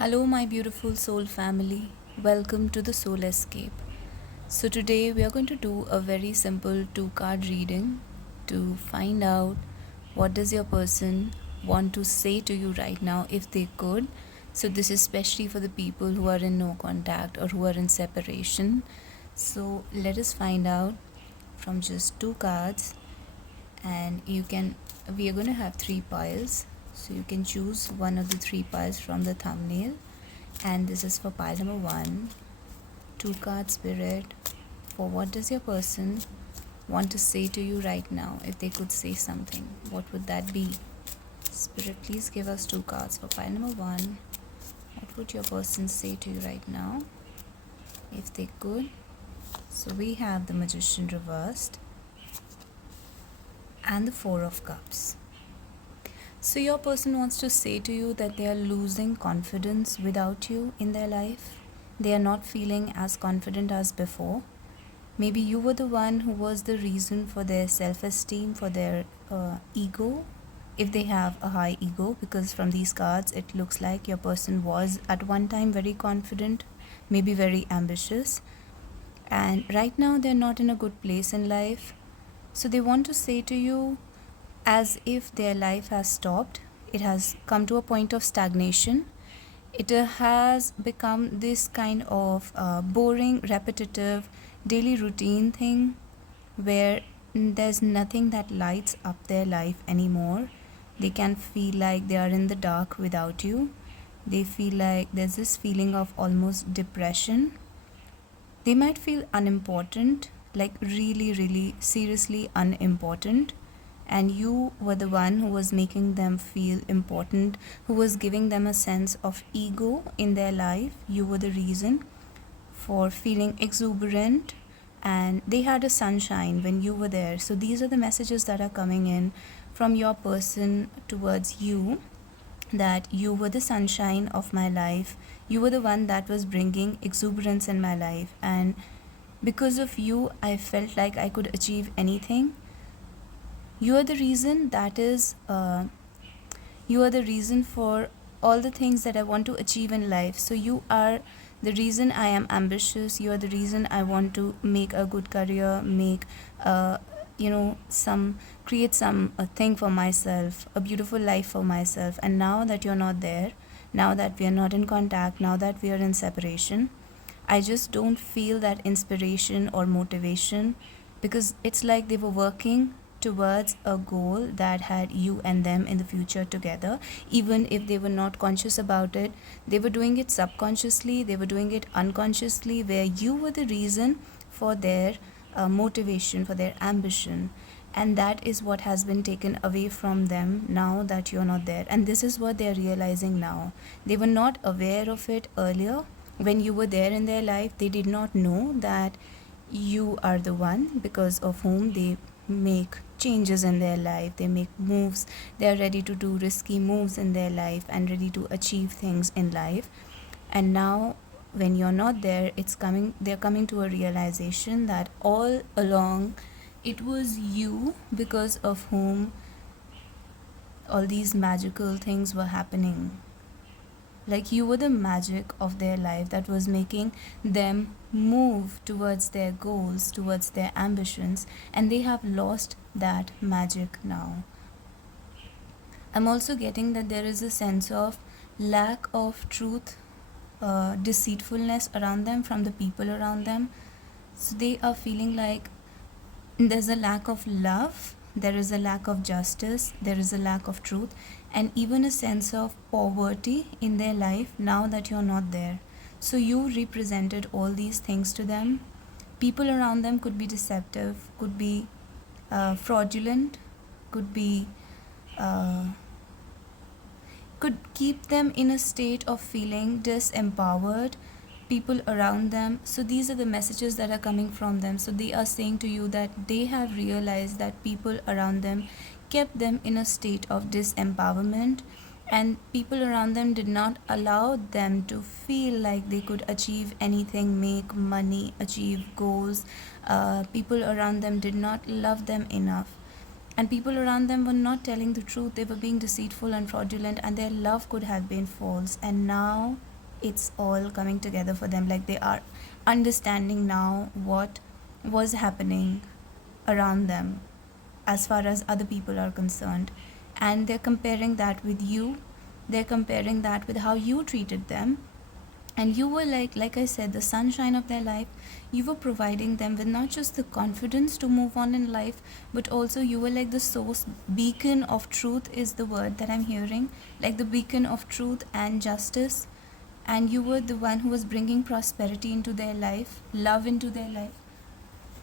Hello, my beautiful soul family. Welcome to the Soul Escape. So, today we are going to do a very simple two card reading to find out what does your person want to say to you right now if they could. So, this is especially for the people who are in no contact or who are in separation. So, let us find out from just two cards, and we are going to have three piles. So, you can choose one of the three piles from the thumbnail, and this is for pile number one. Two card spirit for what does your person want to say to you right now. If they could say something, what would that be? Spirit, please give us two cards for pile number one. What would your person say to you right now if they could? So we have the Magician reversed and the Four of Cups. So your person wants to say to you that they are losing confidence without you in their life. They are not feeling as confident as before. Maybe you were the one who was the reason for their self-esteem, for their ego, if they have a high ego, because from these cards it looks like your person was at one time very confident, maybe very ambitious, and right now they're not in a good place in life. So they want to say to you as if their life has stopped. It has come to a point of stagnation. It has become this kind of boring, repetitive, daily routine thing where there's nothing that lights up their life anymore. They can feel like they are in the dark without you. They feel like there's this feeling of almost depression. They might feel unimportant, like really, really seriously unimportant. And you were the one who was making them feel important, who was giving them a sense of ego in their life. You were the reason for feeling exuberant, and they had a sunshine when you were there. So these are the messages that are coming in from your person towards you, that you were the sunshine of my life. You were the one that was bringing exuberance in my life, and because of you I felt like I could achieve anything. You are the reason, you are the reason for all the things that I want to achieve in life. So you are the reason I am ambitious. You are the reason I want to make a good career, make some create some a thing for myself, a beautiful life for myself. And now that you're not there, now that we are not in contact, now that we are in separation, I just don't feel that inspiration or motivation, because it's like they were working towards a goal that had you and them in the future together. Even if they were not conscious about it, they were doing it subconsciously, they were doing it unconsciously, where you were the reason for their motivation, for their ambition. And that is what has been taken away from them now that you're not there. And this is what they're realizing now. They were not aware of it earlier. When you were there in their life, they did not know that you are the one because of whom they make changes in their life. They make moves. They are ready to do risky moves in their life and ready to achieve things in life. And now when you're not there, they're coming to a realization that all along it was you because of whom all these magical things were happening. Like you were the magic of their life that was making them move towards their goals, towards their ambitions, and they have lost that magic now. I'm also getting that there is a sense of lack of truth, deceitfulness around them from the people around them. So they are feeling like there's a lack of love, there is a lack of justice, there is a lack of truth, and even a sense of poverty in their life now that you're not there. So you represented all these things to them. People around them could be deceptive, could be fraudulent, could be could keep them in a state of feeling disempowered, people around them. So these are the messages that are coming from them. So they are saying to you that they have realized that people around them kept them in a state of disempowerment, and people around them did not allow them to feel like they could achieve anything, make money, achieve goals. People around them did not love them enough, and people around them were not telling the truth. They were being deceitful and fraudulent, and their love could have been false. And now it's all coming together for them. Like they are understanding now what was happening around them as far as other people are concerned, and they're comparing that with you. They're comparing that with how you treated them, and you were like I said, the sunshine of their life. You were providing them with not just the confidence to move on in life, but also you were like the source, beacon of truth is the word that I'm hearing, like the beacon of truth and justice. And you were the one who was bringing prosperity into their life, love into their life.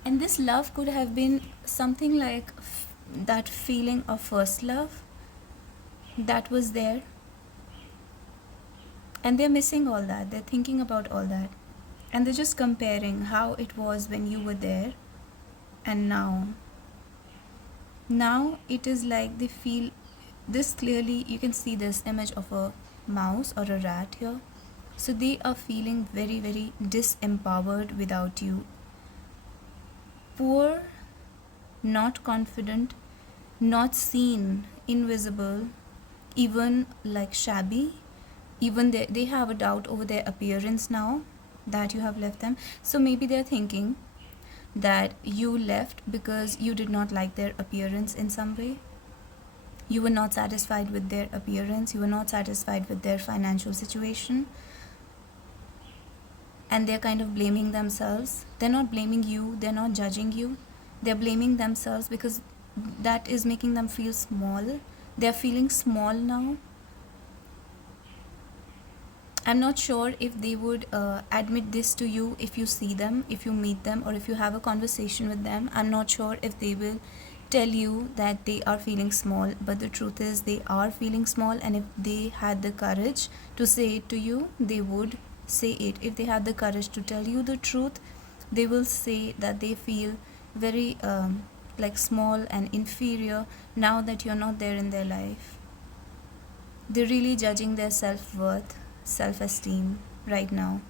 And this love could have been something like that feeling of first love that was there, and they're missing all that. They're thinking about all that, and they're just comparing how it was when you were there and now. Now it is like they feel this clearly. You can see this image of a mouse or a rat here. So they are feeling very, very disempowered without you. Poor, not confident, not seen, invisible, even like shabby. Even they have a doubt over their appearance now that you have left them. So maybe they're thinking that you left because you did not like their appearance in some way. You were not satisfied with their appearance. You were not satisfied with their financial situation. And they're kind of blaming themselves. They're not blaming you. They're not judging you. They're blaming themselves because that is making them feel small. They're feeling small now. I'm not sure if they would admit this to you if you see them, if you meet them, or if you have a conversation with them. I'm not sure if they will tell you that they are feeling small, but the truth is they are feeling small, and if they had the courage to say it to you, they would say it. If they had the courage to tell you the truth, they will say that they feel very like small and inferior now that you're not there in their life. They're really judging their self-worth, self-esteem right now.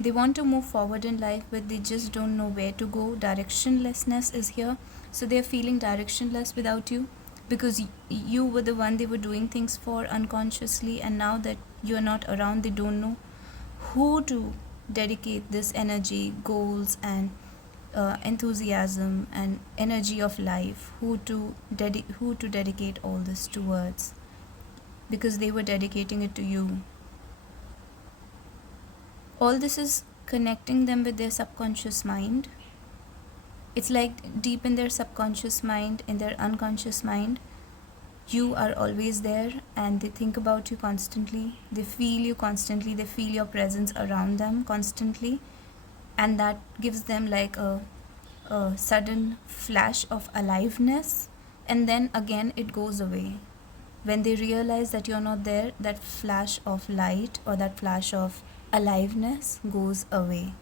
They want to move forward in life, but they just don't know where to go. Directionlessness is here. So they're feeling directionless without you because you were the one they were doing things for unconsciously, and now that you're not around, they don't know who to dedicate this energy, goals, and enthusiasm and energy of life, who to dedicate all this towards, because they were dedicating it to you. All this is connecting them with their subconscious mind. It's like deep in their subconscious mind, in their unconscious mind, you are always there, and they think about you constantly. They feel you constantly. They feel your presence around them constantly, and that gives them like a sudden flash of aliveness, and then again it goes away. When they realize that you're not there, that flash of light or that flash of aliveness goes away.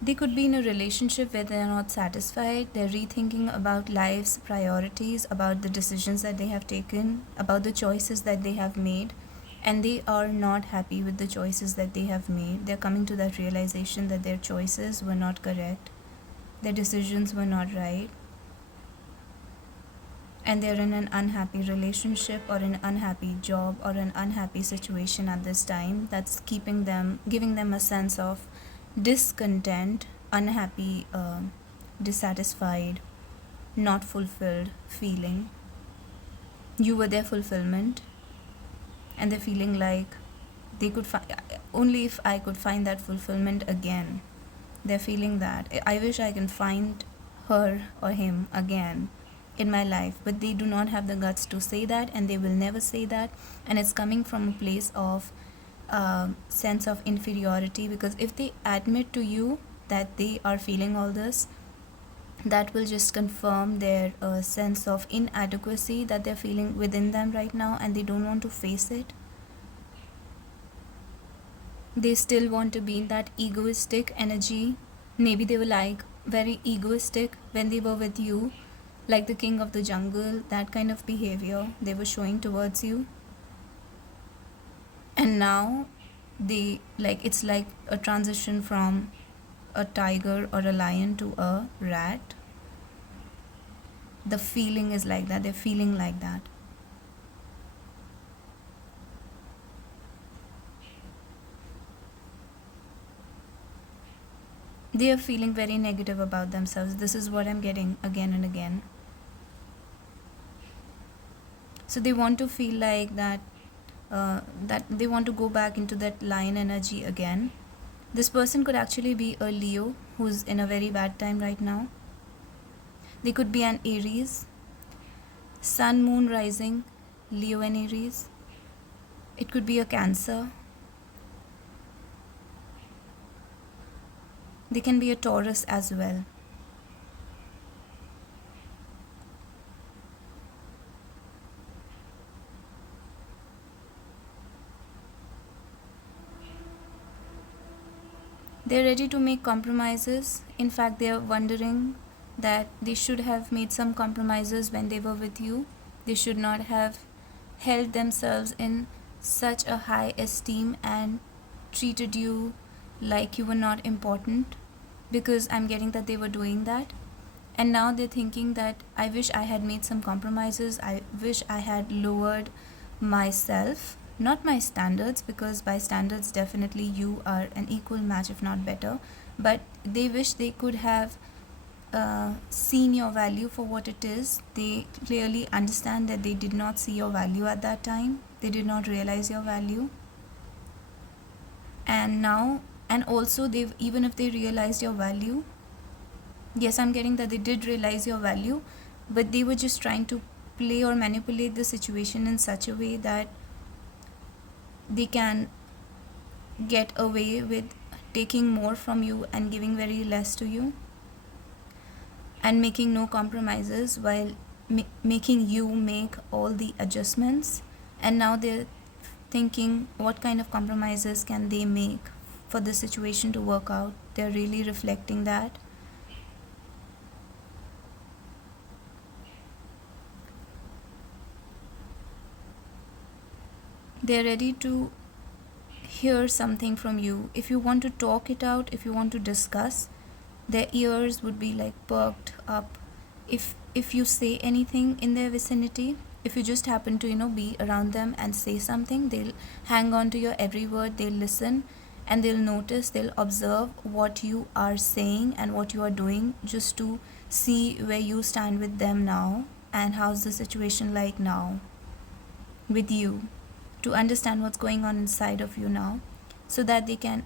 They could be in a relationship where they're not satisfied. They're rethinking about life's priorities, about the decisions that they have taken, about the choices that they have made, and they are not happy with the choices that they have made. They're coming to that realization that their choices were not correct, their decisions were not right, and they're in an unhappy relationship or an unhappy job or an unhappy situation at this time that's giving them a sense of discontent, unhappy, dissatisfied, not fulfilled feeling. You were their fulfillment, and they're feeling like they could find, only if I could find that fulfillment again. They're feeling that I wish I can find her or him again in my life, but they do not have the guts to say that, and they will never say that. And it's coming from a place of sense of inferiority, because if they admit to you that they are feeling all this, that will just confirm their sense of inadequacy that they're feeling within them right now, and they don't want to face it. They still want to be in that egoistic energy. Maybe they were like very egoistic when they were with you, like the king of the jungle, that kind of behavior they were showing towards you. And now they, like, it's like a transition from a tiger or a lion to a rat. The feeling is like that. They're feeling like that. They are feeling very negative about themselves. This is what I'm getting again and again. So they want to feel like that they want to go back into that lion energy again. This person could actually be a Leo who's in a very bad time right now. They could be an Aries, Sun, Moon, Rising, Leo and Aries. It could be a Cancer. They can be a Taurus as well. They're ready to make compromises. In fact, they're wondering that they should have made some compromises when they were with you. They should not have held themselves in such a high esteem and treated you like you were not important, because I'm getting that they were doing that. And now they're thinking that I wish I had made some compromises. I wish I had lowered myself, not my standards, because by standards definitely you are an equal match if not better, but they wish they could have seen your value for what it is. They clearly understand that they did not see your value at that time. They did not realize your value. And now, and also they've, even if they realized your value, yes, I'm getting that they did realize your value, but they were just trying to play or manipulate the situation in such a way that they can get away with taking more from you and giving very less to you, and making no compromises while making you make all the adjustments. And now they're thinking what kind of compromises can they make for the situation to work out. They're really reflecting that. They're ready to hear something from you. If you want to talk it out, if you want to discuss, their ears would be like perked up. If you say anything in their vicinity, if you just happen to be around them and say something, they'll hang on to your every word. They'll listen, and they'll notice, they'll observe what you are saying and what you are doing, just to see where you stand with them now, and how's the situation like now with you, to understand what's going on inside of you now, so that they can,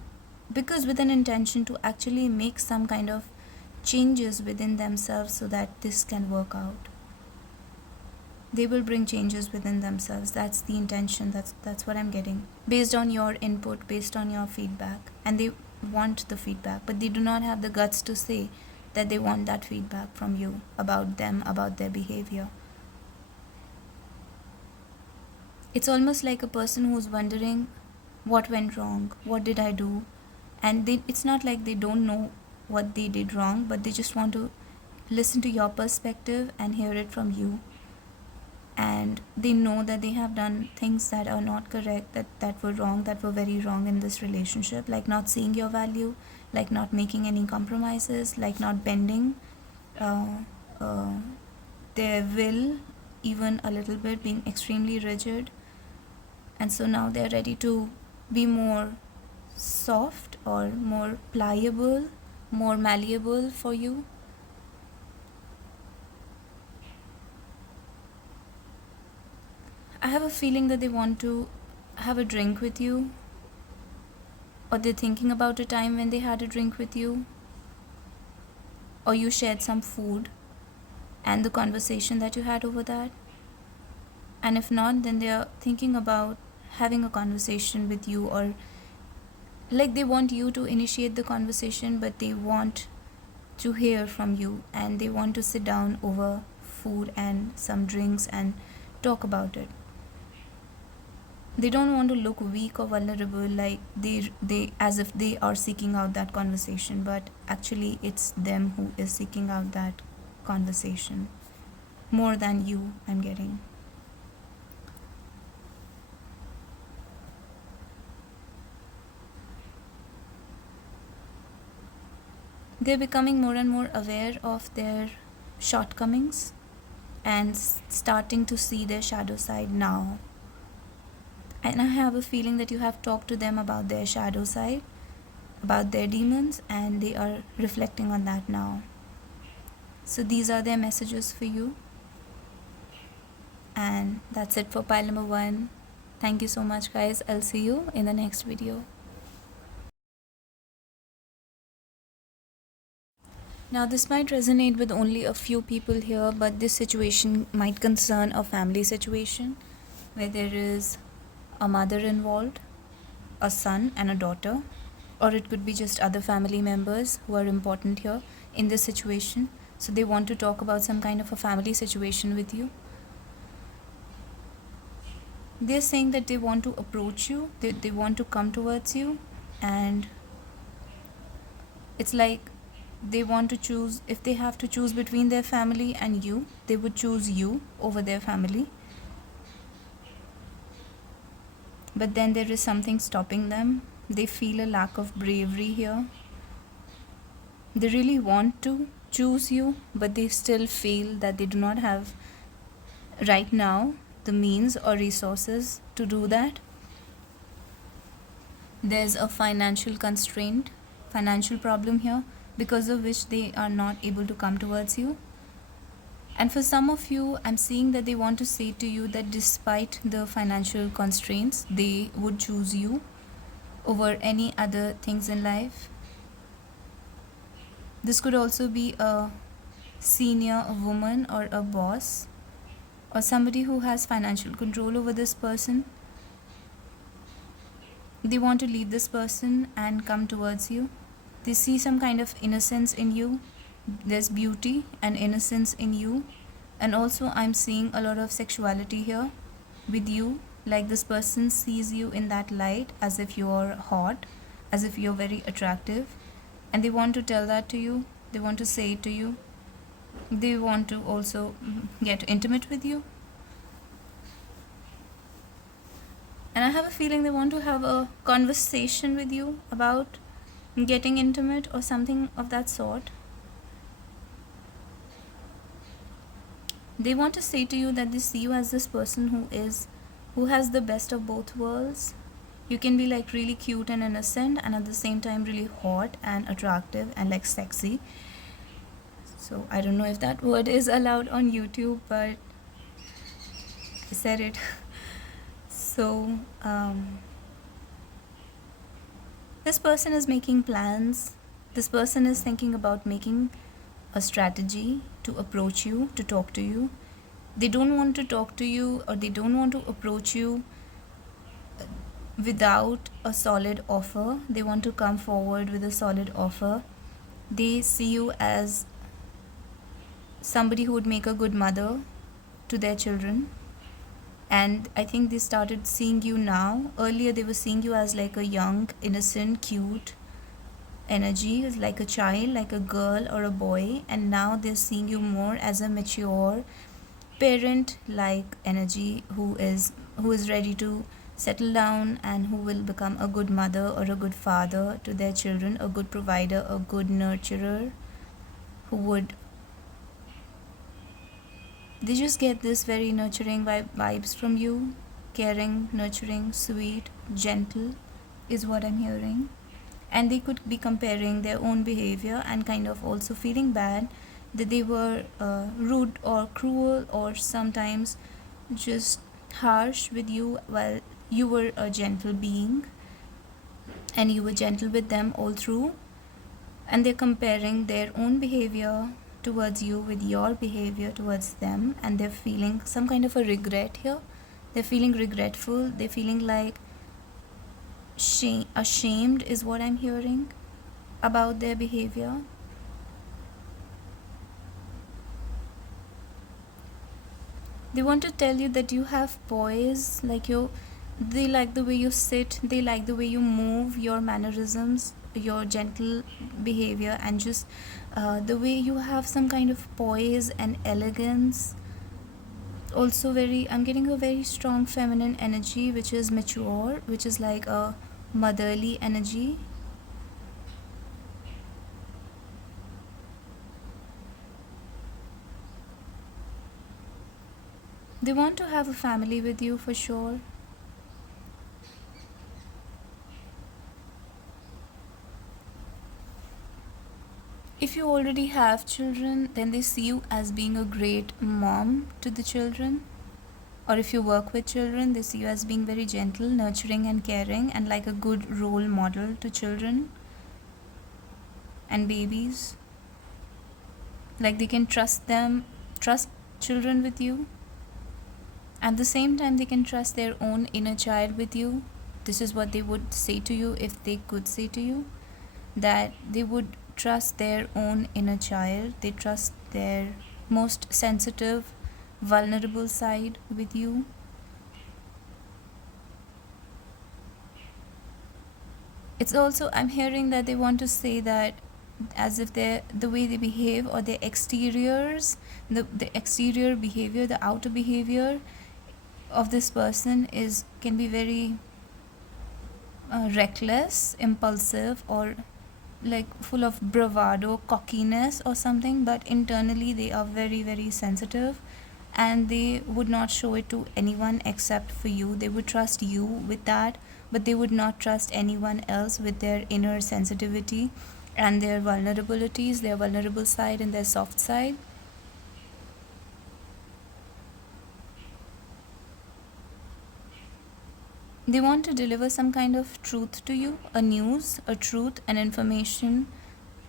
because with an intention to actually make some kind of changes within themselves so that this can work out. They will bring changes within themselves. That's the intention. That's what I'm getting, based on your input, based on your feedback. And they want the feedback, but they do not have the guts to say that they want that feedback from you about them, about their behavior. It's almost like a person who's wondering, what went wrong? What did I do? And it's not like they don't know what they did wrong, but they just want to listen to your perspective and hear it from you. And they know that they have done things that are not correct, that were wrong, that were very wrong in this relationship, like not seeing your value, like not making any compromises, like not bending their will even a little bit, being extremely rigid. And so now they're ready to be more soft or more pliable, more malleable for you. I have a feeling that they want to have a drink with you, or they're thinking about a time when they had a drink with you, or you shared some food and the conversation that you had over that. And if not, then they're thinking about having a conversation with you, or like they want you to initiate the conversation, but they want to hear from you, and they want to sit down over food and some drinks and talk about it. They don't want to look weak or vulnerable, like they as if they are seeking out that conversation, but actually it's them who is seeking out that conversation more than you, I'm getting. They're becoming more and more aware of their shortcomings and starting to see their shadow side now. And I have a feeling that you have talked to them about their shadow side, about their demons, and they are reflecting on that now. So these are their messages for you. And that's it for pile number 1. Thank you so much, guys. I'll see you in the next video. Now, this might resonate with only a few people here, but this situation might concern a family situation where there is a mother involved, a son, and a daughter, or it could be just other family members who are important here in this situation. So they want to talk about some kind of a family situation with you. They're saying that they want to approach you, they want to come towards you, and it's like they want to choose. If they have to choose between their family and you, they would choose you over their family. But then there is something stopping them. They feel a lack of bravery here. They really want to choose you, but they still feel that they do not have right now the means or resources to do that. There's a financial constraint, financial problem here, because of which they are not able to come towards you. And for some of you, I'm seeing that they want to say to you that despite the financial constraints, they would choose you over any other things in life. This could also be a senior, a woman, or a boss, or somebody who has financial control over this person. They want to leave this person and come towards you. They see some kind of innocence in you. There's beauty and innocence in you. And also I'm seeing a lot of sexuality here with you. Like this person sees you in that light, as if you're hot, as if you're very attractive. And they want to tell that to you. They want to say it to you. They want to also get intimate with you. And I have a feeling they want to have a conversation with you about getting intimate or something of that sort. They want to say to you that they see you as this person who has the best of both worlds. You can be like really cute and innocent, and at the same time really hot and attractive and like sexy. So I don't know if that word is allowed on YouTube, but I said it. So this person is making plans. This person is thinking about making a strategy to approach you, to talk to you. They don't want to talk to you, or they don't want to approach you without a solid offer. They want to come forward with a solid offer. They see you as somebody who would make a good mother to their children. And I think they started seeing you now. Earlier they were seeing you as like a young, innocent, cute energy, like a child, like a girl or a boy. And now they're seeing you more as a mature, parent-like energy who is ready to settle down and who will become a good mother or a good father to their children, a good provider, a good nurturer, who would... They just get this very nurturing vibes from you. Caring, nurturing, sweet, gentle is what I'm hearing. And they could be comparing their own behavior and kind of also feeling bad that they were rude or cruel or sometimes just harsh with you while you were a gentle being and you were gentle with them all through. And they're comparing their own behavior towards you with your behavior towards them, and they're feeling some kind of a regret here. They're feeling regretful. They're feeling like ashamed is what I'm hearing about their behavior. They want to tell you that you have poise, they like the way you sit, they like the way you move, your mannerisms, your gentle behavior, and just the way you have some kind of poise and elegance. Also I'm getting a very strong feminine energy, which is mature, which is like a motherly energy. They want to have a family with you for sure. If you already have children, then they see you as being a great mom to the children. Or if you work with children, they see you as being very gentle, nurturing, and caring, and like a good role model to children and babies. Like they can trust children with you. At the same time, they can trust their own inner child with you. This is what they would say to you if they could say to you, that they would trust their own inner child. They trust their most sensitive, vulnerable side with you. It's also, I'm hearing that they want to say that as if they're the way they behave, or their exteriors, the exterior behavior, the outer behavior of this person can be very reckless, impulsive, or like full of bravado, cockiness or something, but internally they are very, very sensitive, and they would not show it to anyone except for you. They would trust you with that, but they would not trust anyone else with their inner sensitivity and their vulnerabilities, their vulnerable side and their soft side. They want to deliver some kind of truth to you, a news, a truth, an information,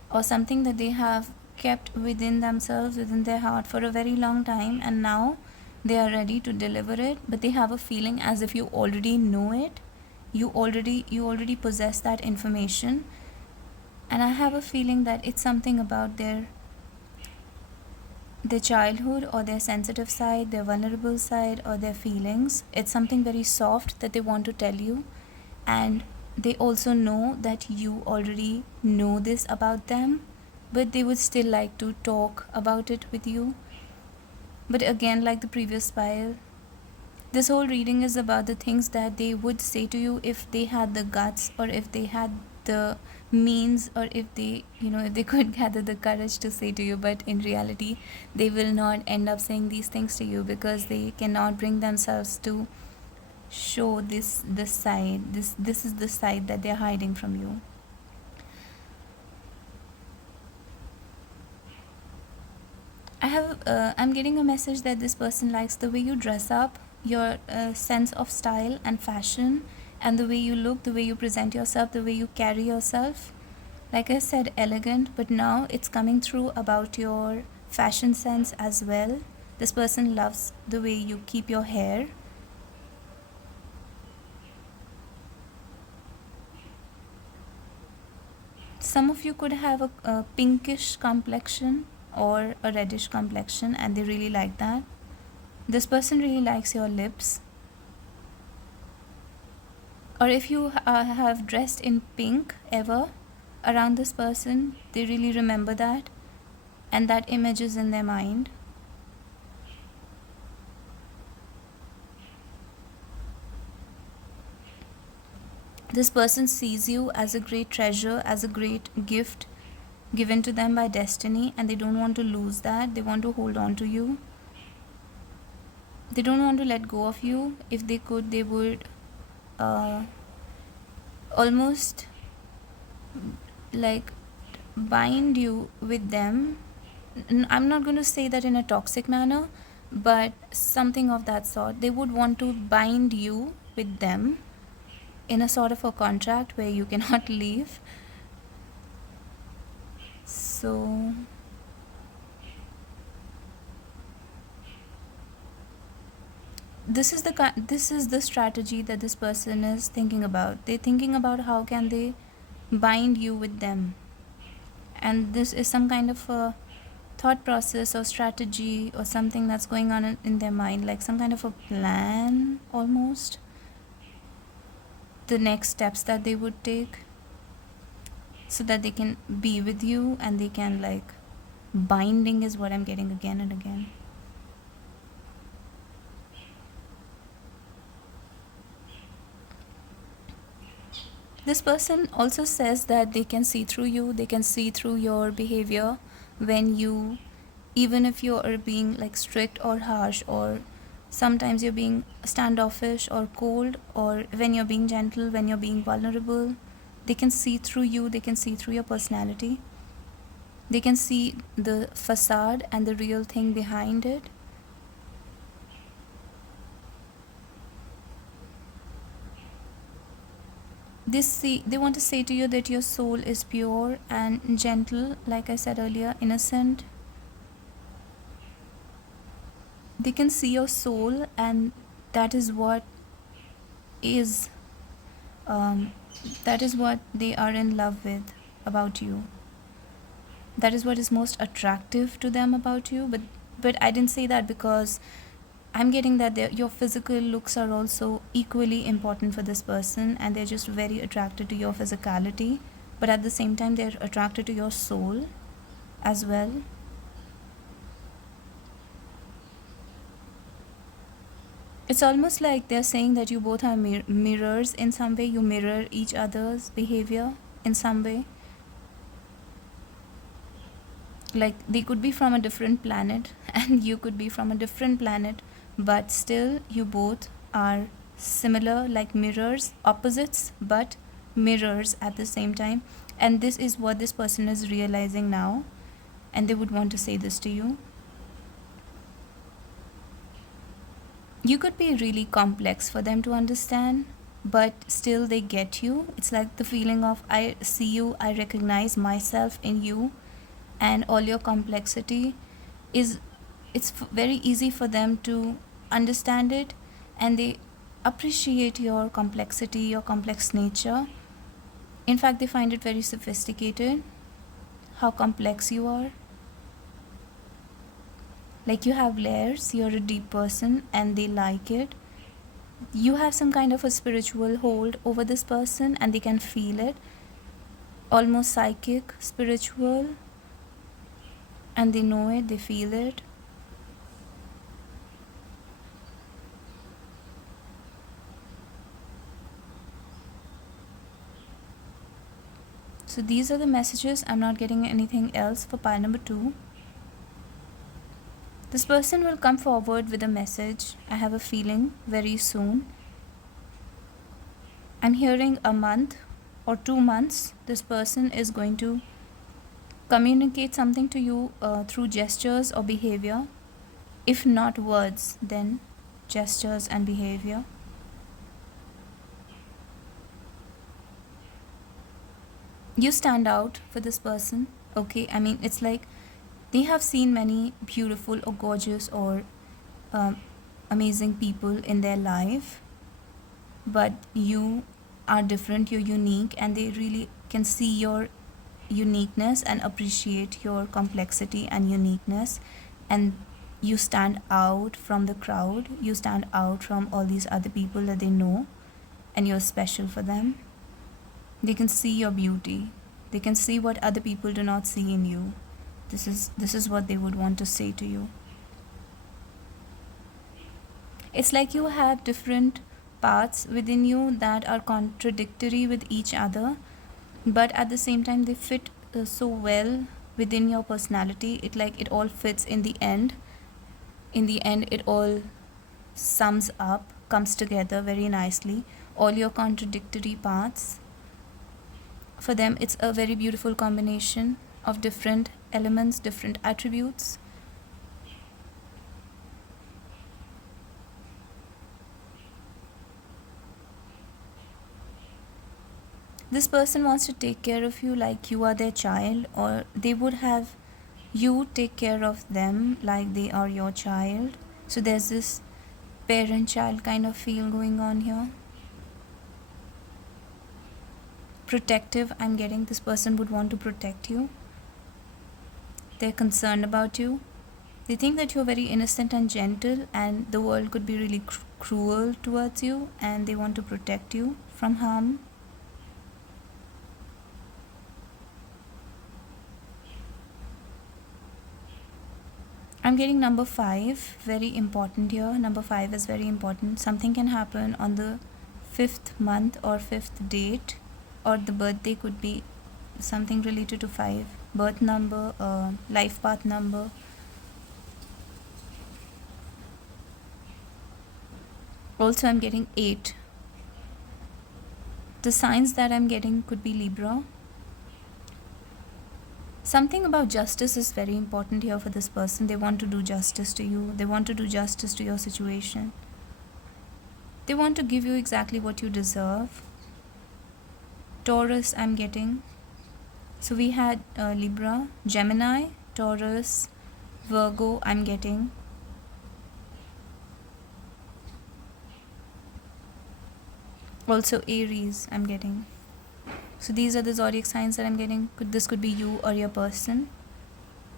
or something that they have kept within themselves, within their heart for a very long time, and now they are ready to deliver it, but they have a feeling as if you already know it. You already possess that information, and I have a feeling that it's something about their childhood, or their sensitive side, their vulnerable side, or their feelings. It's something very soft that they want to tell you, and they also know that you already know this about them, but they would still like to talk about it with you. But again, like the previous spiral, this whole reading is about the things that they would say to you if they had the guts, or if they had the means, or if they, if they could gather the courage to say to you. But in reality, they will not end up saying these things to you, because they cannot bring themselves to show this side. This is the side that they're hiding from you. I'm getting a message that this person likes the way you dress up, your sense of style and fashion, and the way you look, the way you present yourself, the way you carry yourself. Like I said, elegant, but now it's coming through about your fashion sense as well. This person loves the way you keep your hair. Some of you could have a pinkish complexion or a reddish complexion, and they really like that. This person really likes your lips. Or if you have dressed in pink ever around this person, they really remember that, and that image is in their mind. This person sees you as a great treasure, as a great gift given to them by destiny, and they don't want to lose that. They want to hold on to you. They don't want to let go of you. If they could, they would almost like bind you with them. I'm not going to say that in a toxic manner, but something of that sort. They would want to bind you with them in a sort of a contract where you cannot leave. So this is the strategy that this person is thinking about. They're thinking about how can they bind you with them, and this is some kind of a thought process or strategy or something that's going on in their mind, like some kind of a plan almost. The next steps that they would take so that they can be with you, and they can like binding is what I'm getting again and again. This person also says that they can see through you, they can see through your behavior when you, even if you are being like strict or harsh or Sometimes you're being standoffish or cold, or when you're being gentle, when you're being vulnerable. They can see through you, they can see through your personality. They can see the facade and the real thing behind it. They want to say to you that your soul is pure and gentle, like I said earlier, innocent. They can see your soul, and that is what is um, that is what they are in love with about you. That is what is most attractive to them about you. But I didn't say that because I'm getting that your physical looks are also equally important for this person, and they're just very attracted to your physicality, but at the same time they're attracted to your soul as well. It's almost like they're saying that you both are mirrors in some way. You mirror each other's behavior in some way. Like they could be from a different planet and you could be from a different planet, but still you both are similar, like mirrors, opposites, but mirrors at the same time. And this is what this person is realizing now, and they would want to say this to you. You could be really complex for them to understand, but still they get you. It's like the feeling of, I see you, I recognize myself in you, and all your complexity is, it's very easy for them to understand it, and they appreciate your complexity, your complex nature. In fact, they find it very sophisticated how complex you are. Like you have layers, you're a deep person, and they like it. You have some kind of a spiritual hold over this person, and they can feel it, almost psychic, spiritual, and they know it, they feel it. So these are the messages. I'm not getting anything else for pile number 2. This person will come forward with a message, I have a feeling, very soon. I'm hearing a month or 2 months. This person is going to communicate something to you through gestures or behavior. If not words, then gestures and behavior. You stand out for this person, okay? I mean, it's like they have seen many beautiful or gorgeous or amazing people in their life, but you are different, you're unique, and they really can see your uniqueness and appreciate your complexity and uniqueness, and you stand out from the crowd, you stand out from all these other people that they know, and you're special for them. They can see your beauty, they can see what other people do not see in you. This is what they would want to say to you. It's like you have different parts within you that are contradictory with each other, but at the same time they fit so well within your personality. It all fits in the end. In the end, it all sums up, comes together very nicely. All your contradictory parts. For them, it's a very beautiful combination of different elements, different attributes. This person wants to take care of you like you are their child, or they would have you take care of them like they are your child. So there's this parent-child kind of feel going on here. Protective, I'm getting this person would want to protect you. They're concerned about you. They think that you're very innocent and gentle, and the world could be really cruel towards you, and they want to protect you from harm. I'm getting number 5, very important here. Number 5 is very important. Something can happen on the 5th month or 5th date, or the birthday could be something related to 5. Birth number, life path number. Also, I'm getting 8. The signs that I'm getting could be Libra. Something about justice is very important here for this person. They want to do justice to you. They want to do justice to your situation. They want to give you exactly what you deserve. Taurus, I'm getting. So we had Libra, Gemini, Taurus, Virgo, I'm getting. Also Aries, I'm getting. So these are the zodiac signs that I'm getting. This could be you or your person.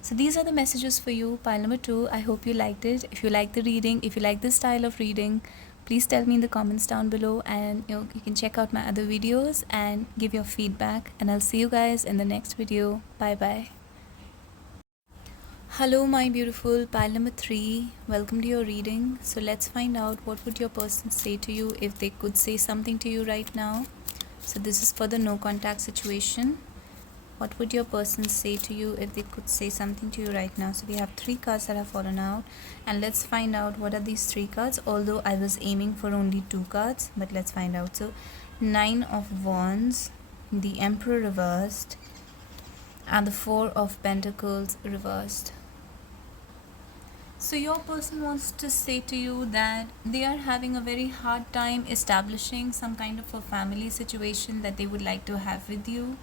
So these are the messages for you, pile number 2. I hope you liked it. If you like the reading, if you like this style of reading, please tell me in the comments down below, and you can check out my other videos and give your feedback, and I'll see you guys in the next video. Bye bye. Hello my beautiful pile number 3, welcome to your reading. So let's find out what would your person say to you if they could say something to you right now. So this is for the no contact situation. What would your person say to you if they could say something to you right now? So we have 3 cards that have fallen out, and let's find out what are these 3 cards, although I was aiming for only 2 cards, but let's find out. So 9 of Wands, the Emperor reversed, and the 4 of Pentacles reversed. So your person wants to say to you that they are having a very hard time establishing some kind of a family situation that they would like to have with you.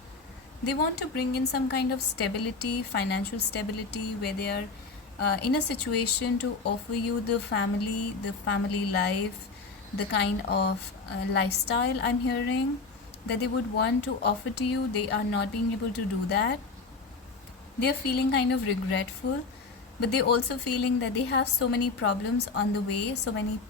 They want to bring in some kind of stability, financial stability, where they are in a situation to offer you the family life, the kind of lifestyle I'm hearing that they would want to offer to you. They are not being able to do that. They're feeling kind of regretful, but they're also feeling that they have so many problems on the way, so many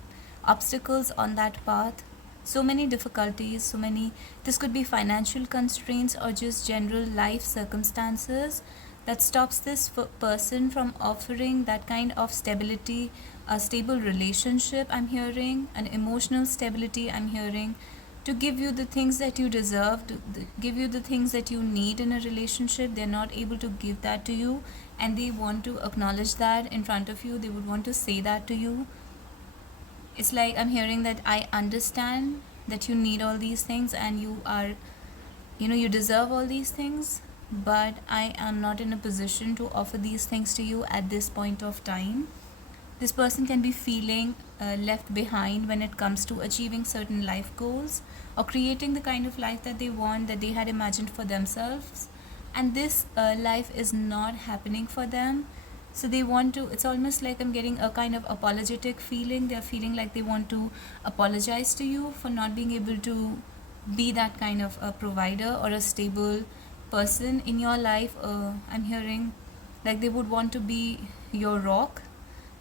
obstacles on that path, so many difficulties, so many, this could be financial constraints or just general life circumstances that stops this person from offering that kind of stability, a stable relationship I'm hearing, an emotional stability I'm hearing, to give you the things that you deserve, to give you the things that you need in a relationship. They're not able to give that to you, and they want to acknowledge that in front of you. They would want to say that to you. It's like I'm hearing that I understand that you need all these things, and you are, you deserve all these things, but I am not in a position to offer these things to you at this point of time. This person can be feeling left behind when it comes to achieving certain life goals or creating the kind of life that they want, that they had imagined for themselves, and this life is not happening for them. So they want to, it's almost like I'm getting a kind of apologetic feeling. They're feeling like they want to apologize to you for not being able to be that kind of a provider or a stable person in your life. I'm hearing like they would want to be your rock.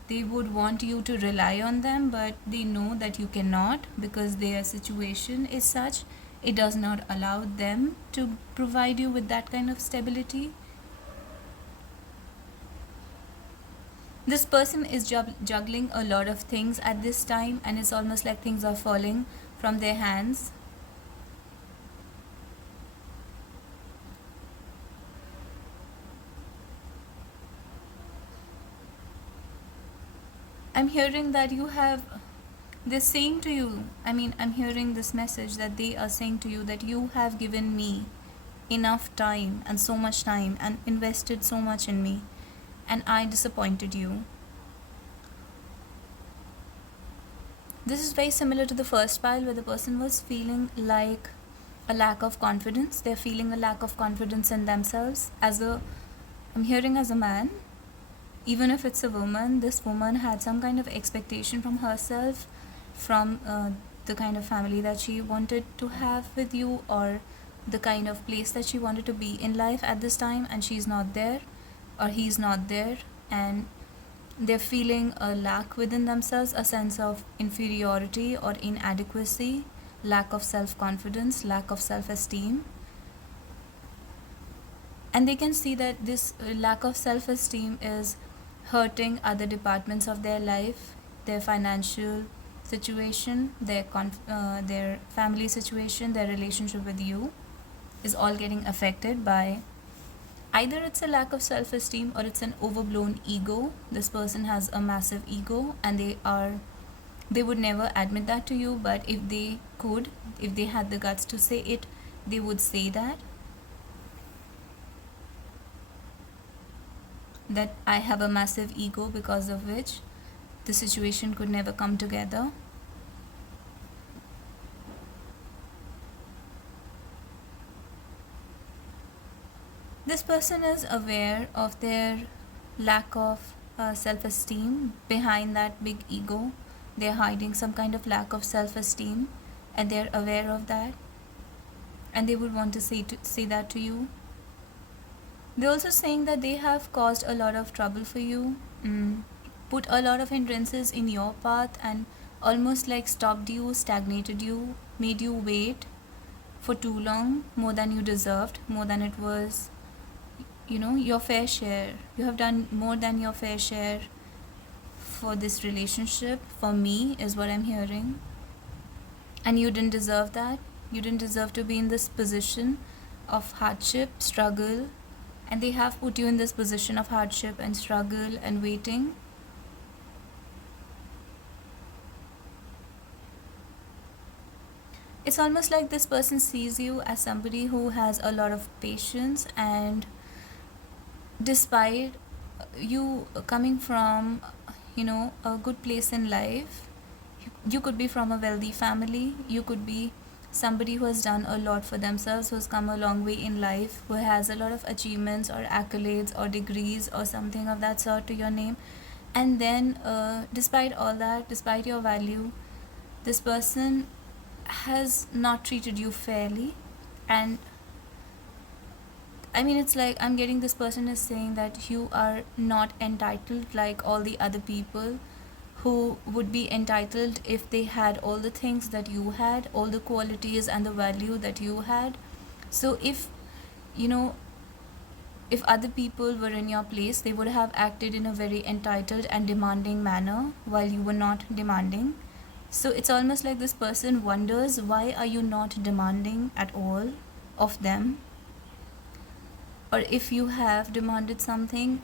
They would want you to rely on them, but they know that you cannot, because their situation is such, it does not allow them to provide you with that kind of stability. This person is juggling a lot of things at this time, and it's almost like things are falling from their hands. I'm hearing that you have, they're saying to you, I'm hearing this message that they are saying to you that you have given me enough time and so much time and invested so much in me, and I disappointed you. This is very similar to the first pile, where the person was feeling like a lack of confidence. They're feeling a lack of confidence in themselves. I'm hearing as a man, even if it's a woman, this woman had some kind of expectation from herself, from the kind of family that she wanted to have with you, or the kind of place that she wanted to be in life at this time, and she's not there, or he's not there, and they're feeling a lack within themselves, a sense of inferiority or inadequacy, lack of self-confidence, lack of self-esteem. And they can see that this lack of self-esteem is hurting other departments of their life, their financial situation, their family situation, their relationship with you is all getting affected by either it's a lack of self-esteem or it's an overblown ego. This person has a massive ego, and they are They would never admit that to you, but if they could, if they had the guts to say it, they would say that I have a massive ego because of which the situation could never come together. This person is aware of their lack of self-esteem behind that big ego. They're hiding some kind of lack of self-esteem, and they're aware of that, and they would want to say that to you. They're also saying that they have caused a lot of trouble for you, put a lot of hindrances in your path, and almost like stopped you, stagnated you, made you wait for too long, more than you deserved, more than it was, your fair share. You have done more than your fair share for this relationship, for me, is what I'm hearing. And you didn't deserve that. You didn't deserve to be in this position of hardship, struggle, and they have put you in this position of hardship and struggle and waiting. It's almost like this person sees you as somebody who has a lot of patience, and despite you coming from a good place in life, you could be from a wealthy family, you could be somebody who has done a lot for themselves, who has come a long way in life, who has a lot of achievements or accolades or degrees or something of that sort to your name. And then despite all that, despite your value, this person has not treated you fairly. And I mean, it's like I'm getting this person is saying that you are not entitled like all the other people who would be entitled if they had all the things that you had, all the qualities and the value that you had. So you know, if other people were in your place, they would have acted in a very entitled and demanding manner while you were not demanding. So it's almost like this person wonders, why are you not demanding at all of them? Or if you have demanded something,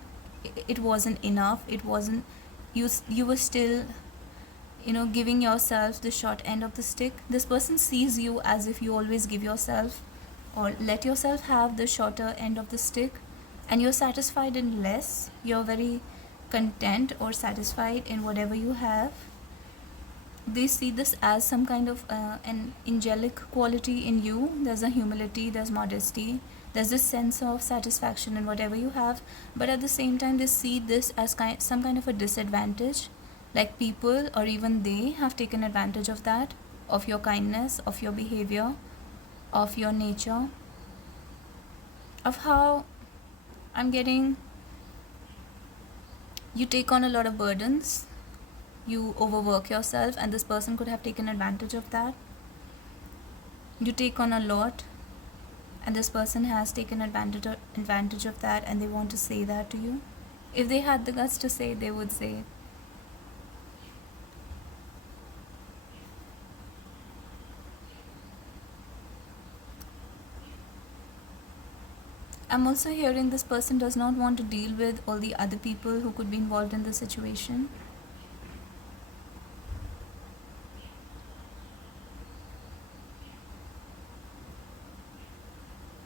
it wasn't enough, it wasn't, you were still giving yourself the short end of the stick. This person sees you as if you always give yourself or let yourself have the shorter end of the stick, and you're satisfied in less, you're very content or satisfied in whatever you have. They see this as some kind of an angelic quality in you. There's a humility, there's modesty, there's this sense of satisfaction in whatever you have, but at the same time they see this as some kind of a disadvantage, like people or even they have taken advantage of that, of your kindness, of your behavior, of your nature, of how I'm getting you take on a lot of burdens, you overwork yourself, and this person could have taken advantage of that. You take on a lot, and this person has taken advantage of that, and they want to say that to you. If they had the guts to say it, they would say it. I'm also hearing this person does not want to deal with all the other people who could be involved in the situation.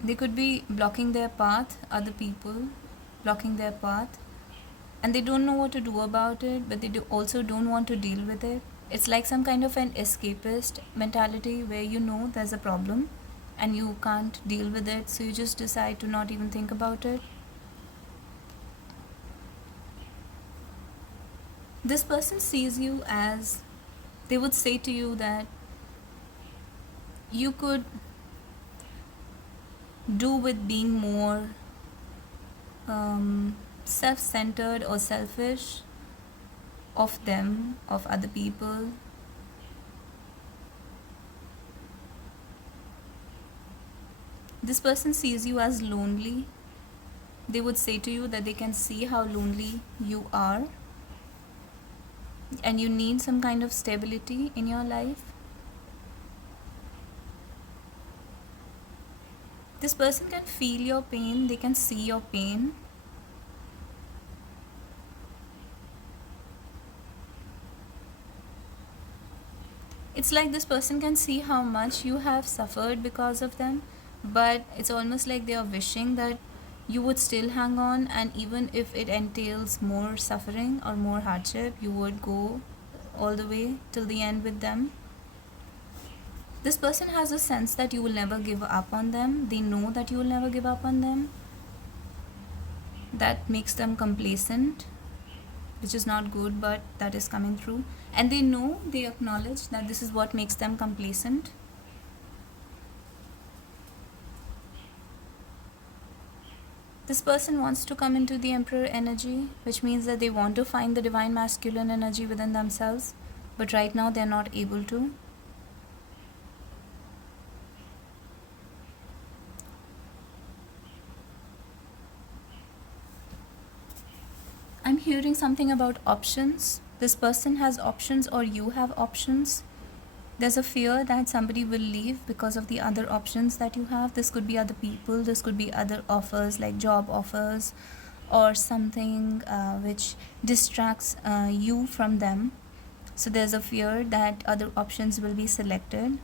They could be blocking their path, other people blocking their path, and they don't know what to do about it, but they also don't want to deal with it. It's like some kind of an escapist mentality where there's a problem and you can't deal with it, so you just decide to not even think about it. This person sees you as, they would say to you that you could do with being more self-centered or selfish of them, of other people. This person sees you as lonely. They would say to you that they can see how lonely you are and you need some kind of stability in your life. This person can feel your pain, they can see your pain. It's like this person can see how much you have suffered because of them, but it's almost like they are wishing that you would still hang on, and even if it entails more suffering or more hardship, you would go all the way till the end with them. This person has a sense that you will never give up on them. They know that you will never give up on them. That makes them complacent, which is not good, but that is coming through. And they know, they acknowledge that this is what makes them complacent. This person wants to come into the Emperor energy, which means that they want to find the divine masculine energy within themselves, but right now they're not able to. I'm hearing something about options. This person has options, or you have options. There's a fear that somebody will leave because of the other options that you have. This could be other people, this could be other offers like job offers, or something which distracts you from them. So there's a fear that other options will be selected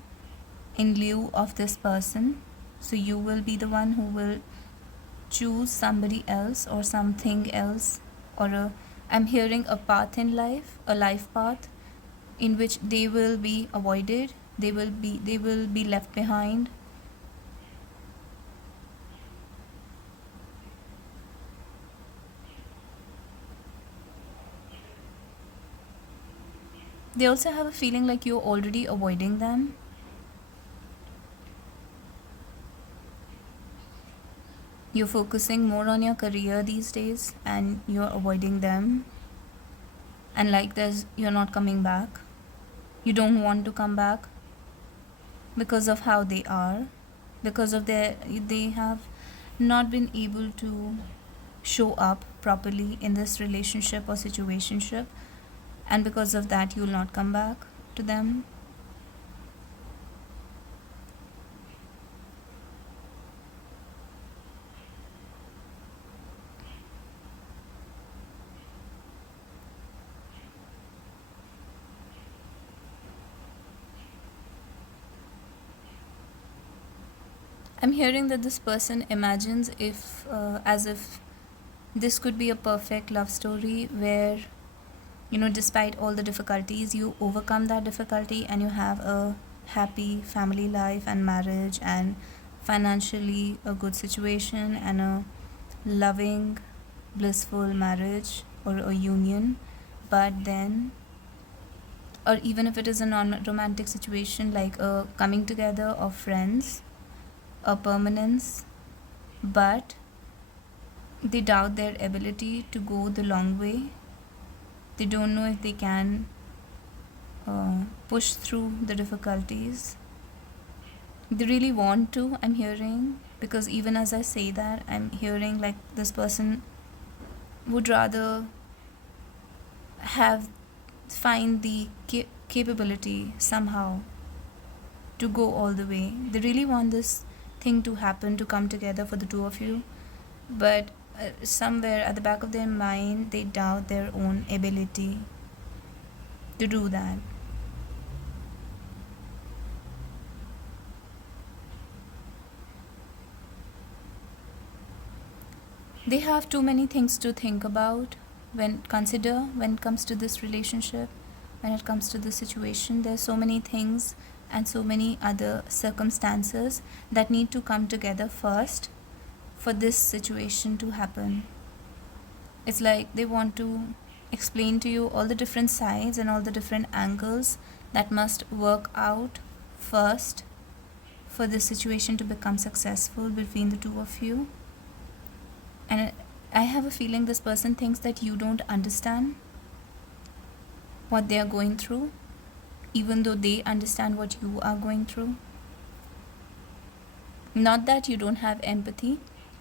in lieu of this person. So you will be the one who will choose somebody else or something else, or I'm hearing a path in life, a life path in which they will be avoided, they will be left behind. They also have a feeling like you're already avoiding them. You're focusing more on your career these days and you're avoiding them, and like you're not coming back. You don't want to come back because of how they are, because of they have not been able to show up properly in this relationship or situationship, and because of that you will not come back to them. I'm hearing that this person imagines as if this could be a perfect love story where, despite all the difficulties, you overcome that difficulty and you have a happy family life and marriage and financially a good situation and a loving, blissful marriage or a union. But then, or even if it is a non-romantic situation like a coming together of friends, a permanence, but they doubt their ability to go the long way. They don't know if they can push through the difficulties. They really want to, I'm hearing, because even as I say that, I'm hearing like this person would rather find the capability somehow to go all the way. They really want this thing to happen, to come together for the two of you, but somewhere at the back of their mind they doubt their own ability to do that. They have too many things to think about when it comes to this relationship, when it comes to this situation. There's so many things and so many other circumstances that need to come together first for this situation to happen. It's like they want to explain to you all the different sides and all the different angles that must work out first for this situation to become successful between the two of you. And I have a feeling this person thinks that you don't understand what they are going through, even though they understand what you are going through. Not that you don't have empathy,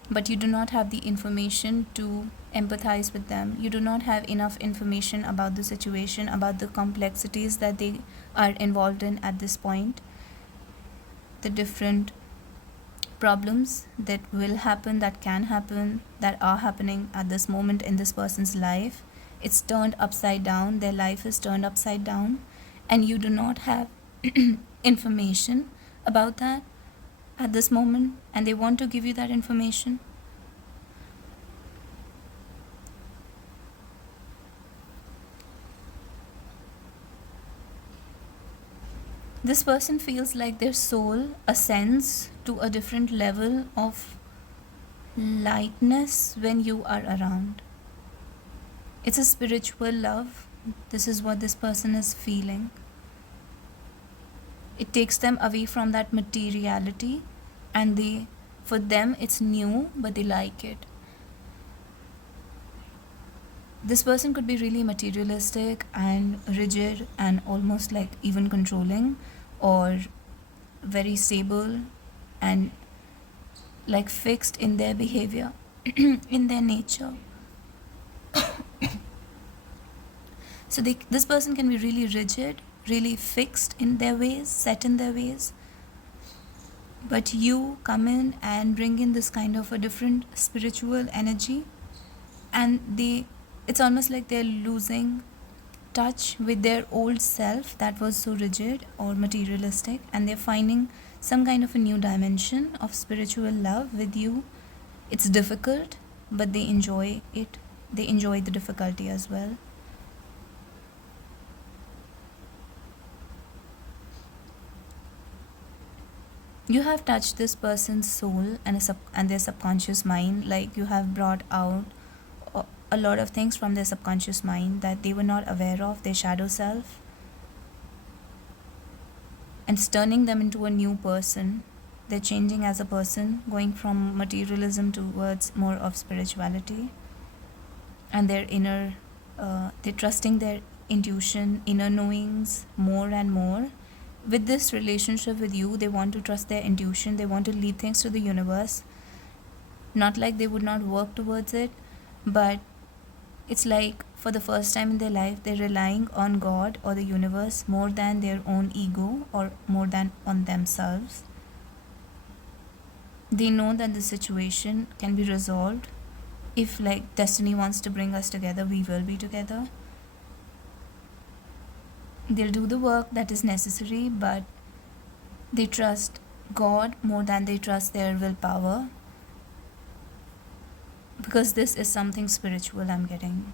but you do not have the information to empathize with them. You do not have enough information about the situation, about the complexities that they are involved in at this point, the different problems that will happen, that can happen, that are happening at this moment in this person's life. It's turned upside down. Their life is turned upside down, and you do not have information about that at this moment, and they want to give you that information. This person feels like their soul ascends to a different level of lightness when you are around. It's a spiritual love. This is what this person is feeling. It takes them away from that materiality, and for them it's new, but they like it. This person could be really materialistic and rigid and almost like even controlling, or very stable and like fixed in their behavior, in their nature. So this person can be really rigid, really fixed in their ways, set in their ways. But you come in and bring in this kind of a different spiritual energy, and it's almost like they're losing touch with their old self that was so rigid or materialistic, and they're finding some kind of a new dimension of spiritual love with you. It's difficult, but they enjoy it. They enjoy the difficulty as well. You have touched this person's soul and their subconscious mind, like you have brought out a lot of things from their subconscious mind that they were not aware of, their shadow self, and it's turning them into a new person. They're changing as a person, going from materialism towards more of spirituality, and they're trusting their intuition, inner knowings more and more. With this relationship with you, they want to trust their intuition, they want to leave things to the universe. Not like they would not work towards it, but it's like for the first time in their life, they're relying on God or the universe more than their own ego or more than on themselves. They know that the situation can be resolved. If like destiny wants to bring us together, we will be together. They'll do the work that is necessary, but they trust God more than they trust their willpower, because this is something spiritual I'm getting.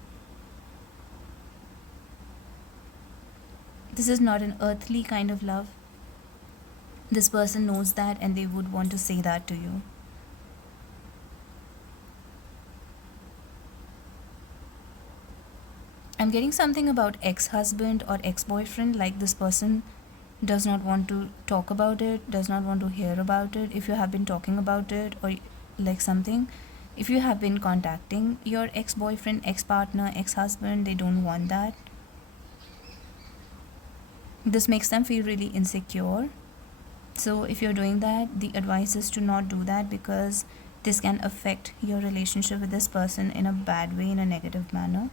This is not an earthly kind of love. This person knows that, and they would want to say that to you. I'm getting something about ex-husband or ex-boyfriend, like this person does not want to talk about it, does not want to hear about it. If you have been talking about it, or like something, if you have been contacting your ex-boyfriend, ex-partner, ex-husband, they don't want that. This makes them feel really insecure. So if you're doing that, the advice is to not do that, because this can affect your relationship with this person in a bad way, in a negative manner.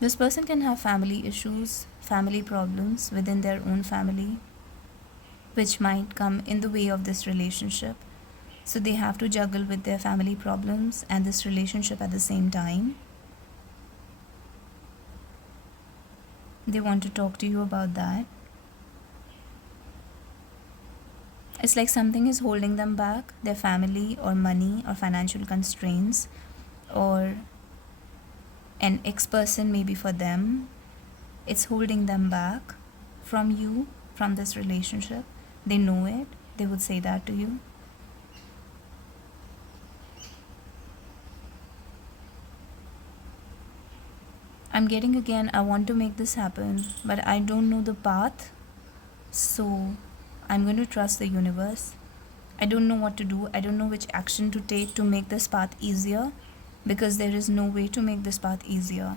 This person can have family issues, family problems within their own family, which might come in the way of this relationship. So they have to juggle with their family problems and this relationship at the same time. They want to talk to you about that. It's like something is holding them back, their family or money or financial constraints, or an ex-person maybe for them. It's holding them back from you, from this relationship. They know it. They would say that to you. I'm getting again, I want to make this happen, but I don't know the path. So I'm going to trust the universe. I don't know what to do. I don't know which action to take to make this path easier, because there is no way to make this path easier.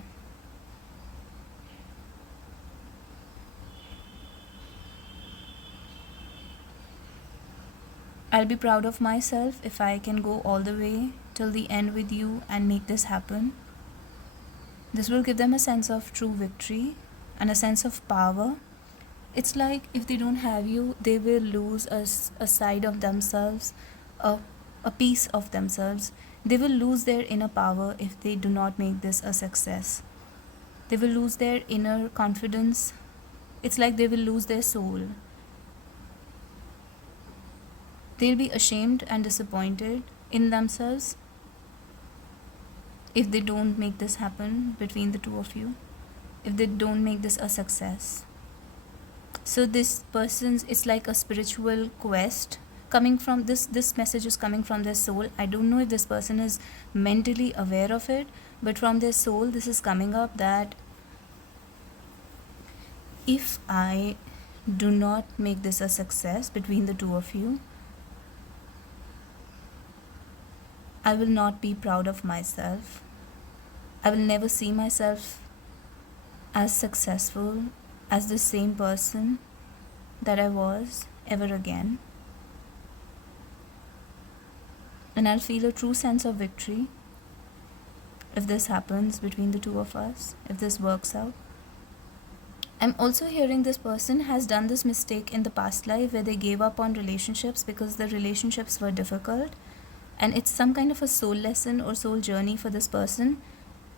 I'll be proud of myself if I can go all the way till the end with you and make this happen. This will give them a sense of true victory and a sense of power. It's like if they don't have you, they will lose a side of themselves, a piece of themselves. They will lose their inner power if they do not make this a success. They will lose their inner confidence. It's like they will lose their soul. They'll be ashamed and disappointed in themselves if they don't make this happen between the two of you, if they don't make this a success. So this person's, it's like a spiritual quest coming from this message is coming from their soul. I don't know if this person is mentally aware of it, but from their soul this is coming up that if I do not make this a success between the two of you, I will not be proud of myself. I will never see myself as successful as the same person that I was ever again. And I'll feel a true sense of victory if this happens between the two of us, if this works out. I'm also hearing this person has done this mistake in the past life where they gave up on relationships because the relationships were difficult, and it's some kind of a soul lesson or soul journey for this person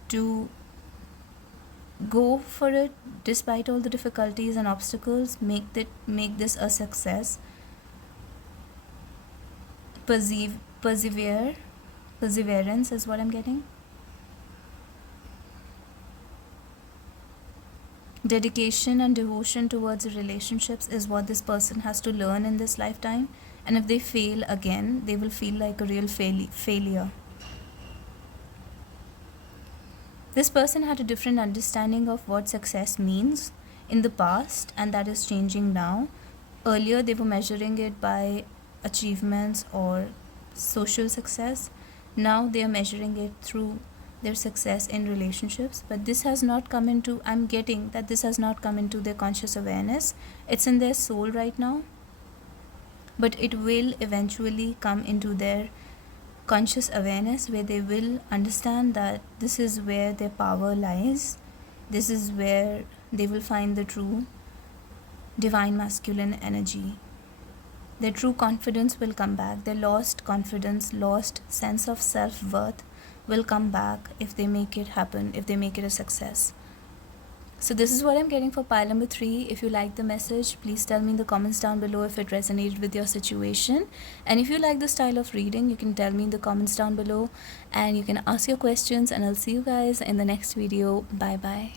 to go for it despite all the difficulties and obstacles, make this a success, perseverance is what I'm getting. Dedication and devotion towards relationships is what this person has to learn in this lifetime, and if they fail again, they will feel like a real failure. This person had a different understanding of what success means in the past, and that is changing now. Earlier, they were measuring it by achievements or social success. Now they are measuring it through their success in relationships, but this has not come into, I'm getting that this has not come into their conscious awareness. It's in their soul right now, but it will eventually come into their conscious awareness, where they will understand that this is where their power lies. This is where they will find the true divine masculine energy. Their true confidence will come back. Their lost confidence, lost sense of self-worth will come back if they make it happen, if they make it a success. So this is what I'm getting for pile number 3. If you like the message, please tell me in the comments down below if it resonated with your situation. And if you like the style of reading, you can tell me in the comments down below, and you can ask your questions, and I'll see you guys in the next video. Bye bye.